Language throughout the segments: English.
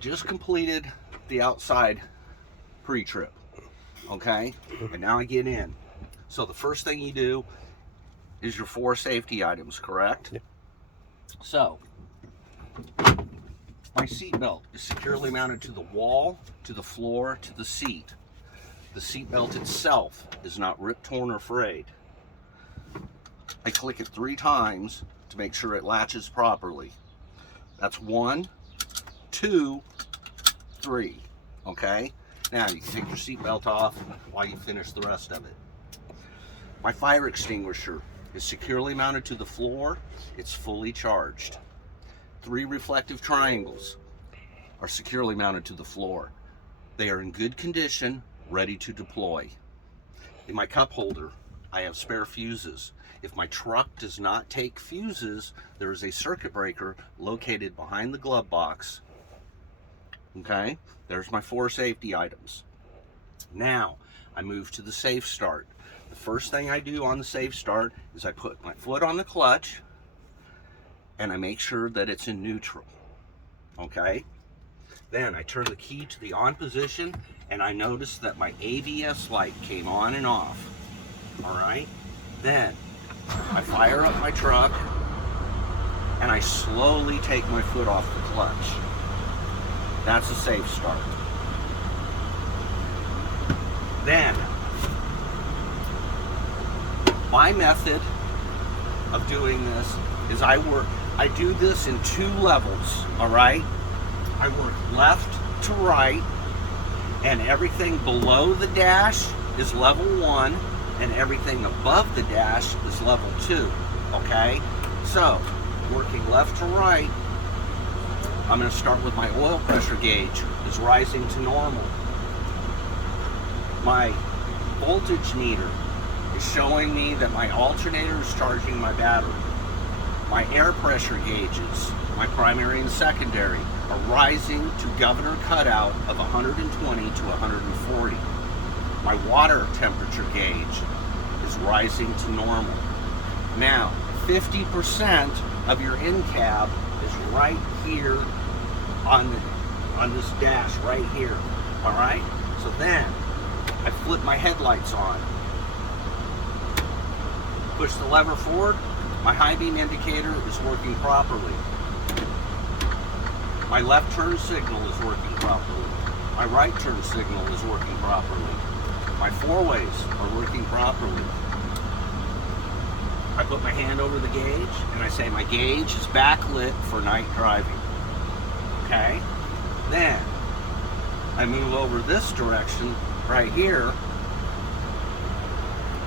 just completed the outside pre-trip, okay? And now I get in. So the first thing you do is your 4 safety items, correct? Yep. So, my seat belt is securely mounted to the wall, to the floor, to the seat. The seat belt itself is not ripped, torn, or frayed. I click it 3 times to make sure it latches properly. That's 1, 2, 3, okay? Now you can take your seat belt off while you finish the rest of it. My fire extinguisher is securely mounted to the floor. It's fully charged. 3 reflective triangles are securely mounted to the floor. They are in good condition, ready to deploy. In my cup holder, I have spare fuses. If my truck does not take fuses, there is a circuit breaker located behind the glove box. Okay, there's my 4 safety items. Now, I move to the safe start. The first thing I do on the safe start is I put my foot on the clutch and I make sure that it's in neutral. Okay? Then I turn the key to the on position and I notice that my ABS light came on and off. All right? Then I fire up my truck and I slowly take my foot off the clutch. That's a safe start. Then, my method of doing this is I do this in 2 levels, all right? I work left to right, and everything below the dash is level 1, and everything above the dash is level 2, okay? So, working left to right, I'm going to start with my oil pressure gauge is rising to normal. My voltage meter is showing me that my alternator is charging my battery. My air pressure gauges, my primary and secondary, are rising to governor cutout of 120 to 140. My water temperature gauge is rising to normal. Now, 50% of your in-cab is right here on this dash right here, all right? So then, I flip my headlights on. Push the lever forward, my high beam indicator is working properly. My left turn signal is working properly. My right turn signal is working properly. My 4-ways are working properly. I put my hand over the gauge and I say my gauge is backlit for night driving. Okay? Then I move over this direction right here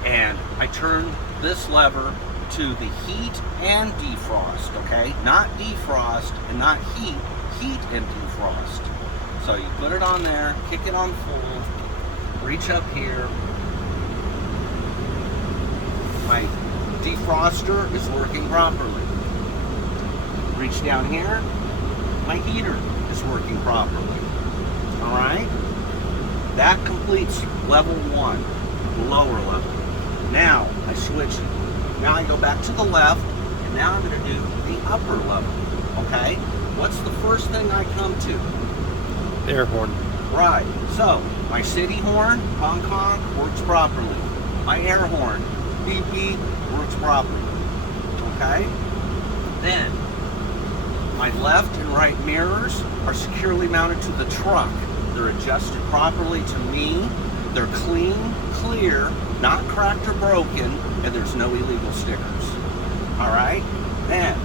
and I turn this lever to the heat and defrost, okay? Not defrost and not heat, heat and defrost. So you put it on there, kick it on full, reach up here. My defroster is working properly. Reach down here, my heater is working properly. All right? That completes level 1, the lower level. Now I switch. Now I go back to the left, and now I'm going to do the upper level. Okay? What's the first thing I come to? Air horn. Right. So my city horn, honk honk, works properly. My air horn, beep beep, works properly. Okay? Then my left and right mirrors are securely mounted to the truck. They're adjusted properly to me. They're clean, clear, not cracked or broken, and there's no illegal stickers. All right? Then,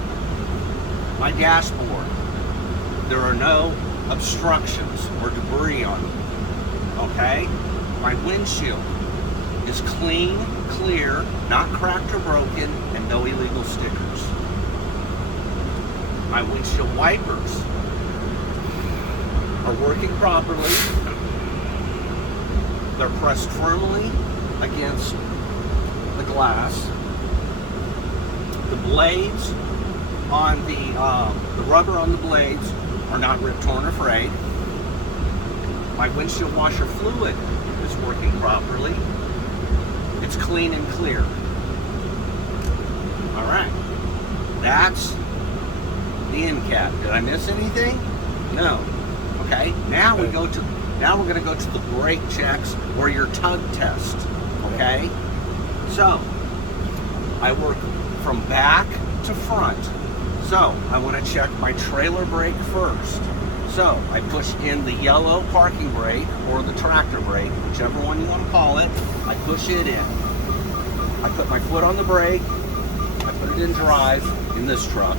my dashboard. There are no obstructions or debris on it. Okay? My windshield is clean, clear, not cracked or broken, and no illegal stickers. My windshield wipers are working properly. They're pressed firmly against the glass. The blades on the rubber on the blades are not ripped, torn, or frayed. My windshield washer fluid is working properly. It's clean and clear. All right, that's the end cap. Did I miss anything? No. Okay, now we're going to go to the brake checks or your tug test. Okay, so I work from back to front. So I want to check my trailer brake first. So I push in the yellow parking brake or the tractor brake, whichever one you want to call it. I push it in. I put my foot on the brake. I put it in drive in this truck.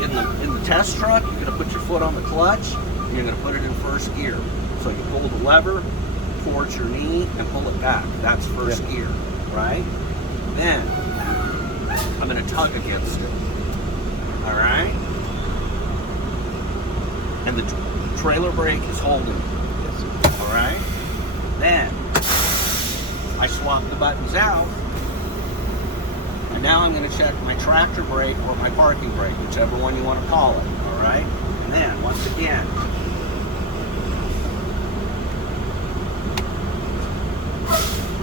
In the test truck, you're going to put your foot on the clutch and you're going to put it in first gear. So you pull the lever towards your knee and pull it back. That's first gear, right? Then I'm going to tug against it. All right? And the trailer brake is holding. All right? Then I swap the buttons out. And now I'm going to check my tractor brake or my parking brake, whichever one you want to call it. All right? And then once again,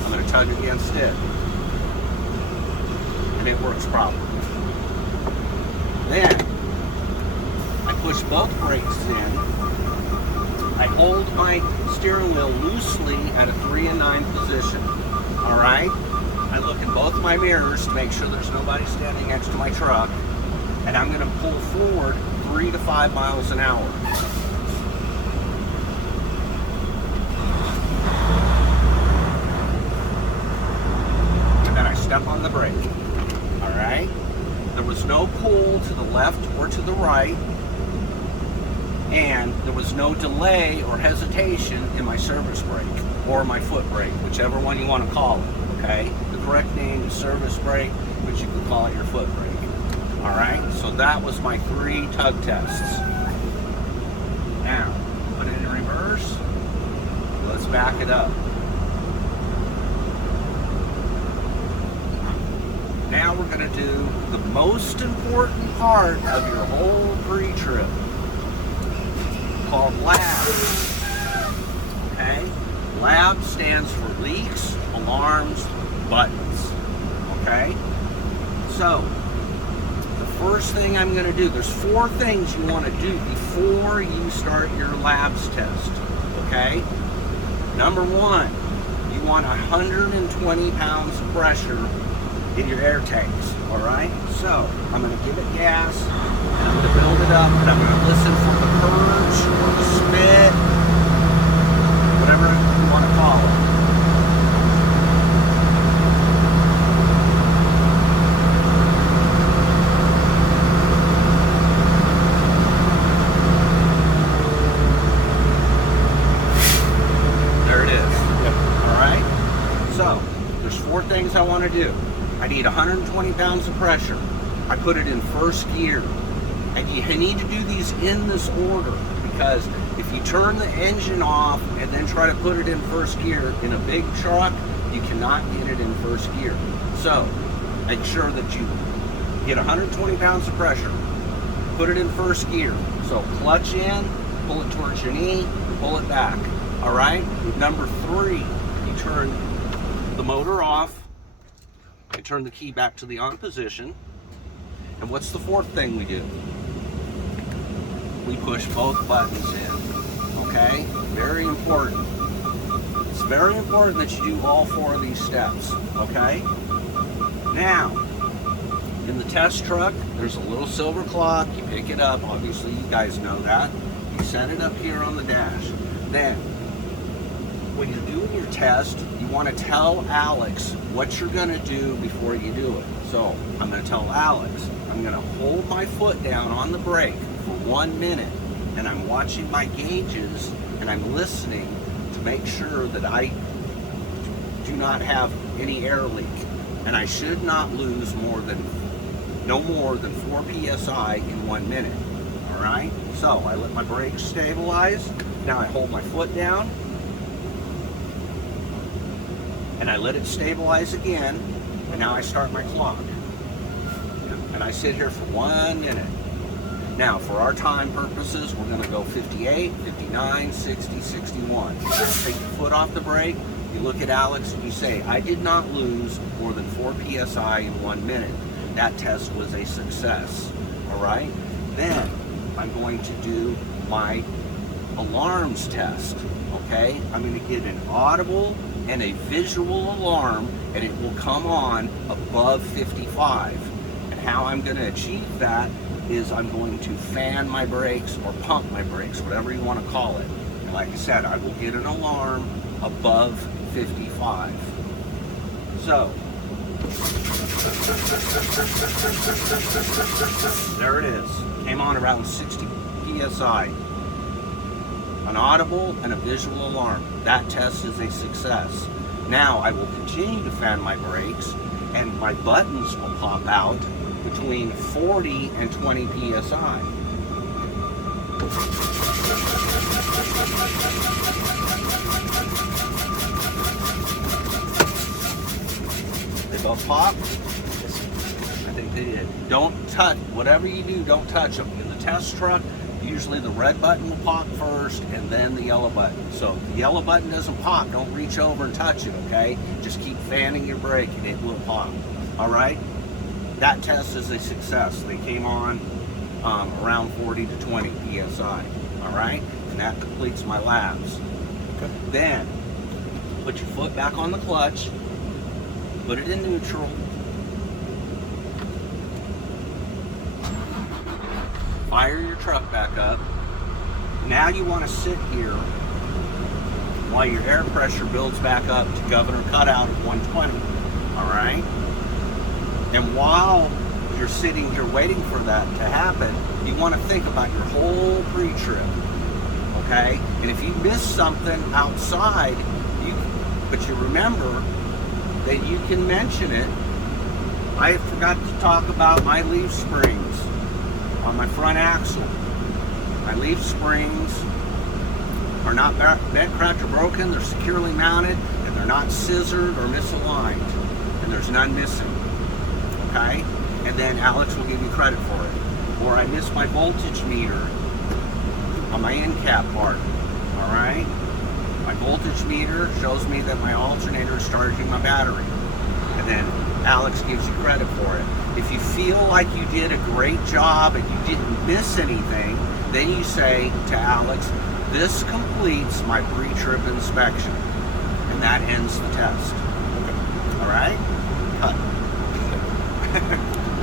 I'm going to tug against it. And it works properly. Then I push both brakes in. I hold my steering wheel loosely at a 3 and 9 position. All right? I look in both my mirrors to make sure there's nobody standing next to my truck. And I'm going to pull forward 3 to 5 miles an hour. And then I step on the brake. All right? There was no pull to the left or to the right, and there was no delay or hesitation in my service brake or my foot brake, whichever one you want to call it, okay? The correct name is service brake, but you can call it your foot brake. All right, so that was my 3 tug tests. Now, put it in reverse. Let's back it up. Now we're going to do the most important part of your whole pre-trip, called lab. Okay? Lab stands for leaks, alarms, buttons. Okay? So, the first thing I'm going to do, there's 4 things you want to do before you start your labs test. Okay? Number 1, you want 120 pounds of pressure in your air tanks, all right? So I'm going to give it gas, and I'm going to build it up, and I'm going to listen for the purge or the spit, whatever you want to call it. There it is. Yep. All right? So there's 4 things I want to do. I need 120 pounds of pressure. I put it in first gear. And you need to do these in this order, because if you turn the engine off and then try to put it in first gear in a big truck, you cannot get it in first gear. So make sure that you get 120 pounds of pressure, put it in first gear. So clutch in, pull it towards your knee, pull it back. All right? Number 3, you turn the motor off. I turn the key back to the on position. And what's the 4th thing we do? We push both buttons in. Okay? Very important. It's very important that you do all 4 of these steps. Okay? Now, in the test truck, there's a little silver clock. You pick it up. Obviously, you guys know that. You set it up here on the dash. Then, when you're doing your test, you want to tell Alex what you're going to do before you do it. So I'm going to tell Alex, I'm going to hold my foot down on the brake for 1 minute, and I'm watching my gauges, and I'm listening to make sure that I do not have any air leak. And I should not lose no more than 4 PSI in 1 minute. All right? So I let my brakes stabilize. Now I hold my foot down, and I let it stabilize again, and now I start my clock. And I sit here for 1 minute. Now, for our time purposes, we're going to go 58, 59, 60, 61. You just take your foot off the brake, you look at Alex, and you say, I did not lose more than 4 PSI in 1 minute. That test was a success. All right? Then, I'm going to do my alarms test, okay? I'm going to get an audible and a visual alarm, and it will come on above 55. And how I'm going to achieve that is I'm going to fan my brakes or pump my brakes, whatever you want to call it. And like I said, I will get an alarm above 55. So, there it is. Came on around 60 PSI. An audible and a visual alarm. That test is a success. Now I will continue to fan my brakes, and my buttons will pop out between 40 and 20 PSI. They both pop? I think they did. Don't touch, whatever you do, don't touch them. In the test truck, usually the red button will pop first and then the yellow button. So if the yellow button doesn't pop, don't reach over and touch it, okay? Just keep fanning your brake and it will pop. All right? That test is a success. They came on around 40 to 20 PSI. All right? And that completes my labs. Okay. Then, put your foot back on the clutch, put it in neutral, fire your truck back up. Now you want to sit here while your air pressure builds back up to governor cutout of 120. All right? And while you're sitting here waiting for that to happen, you want to think about your whole pre-trip. Okay? And if you miss something outside, but you remember that you can mention it. I forgot to talk about my leaf springs on my front axle. My leaf springs are not bent, cracked, or broken. They're securely mounted, and they're not scissored or misaligned. And there's none missing. Okay? And then Alex will give you credit for it. Or I missed my voltage meter on my end cap part. Alright? My voltage meter shows me that my alternator is charging my battery. And then Alex gives you credit for it. If you feel like you did a great job and you didn't miss anything, then you say to Alex, this completes my pre-trip inspection. And that ends the test. Okay. Alright? Cut.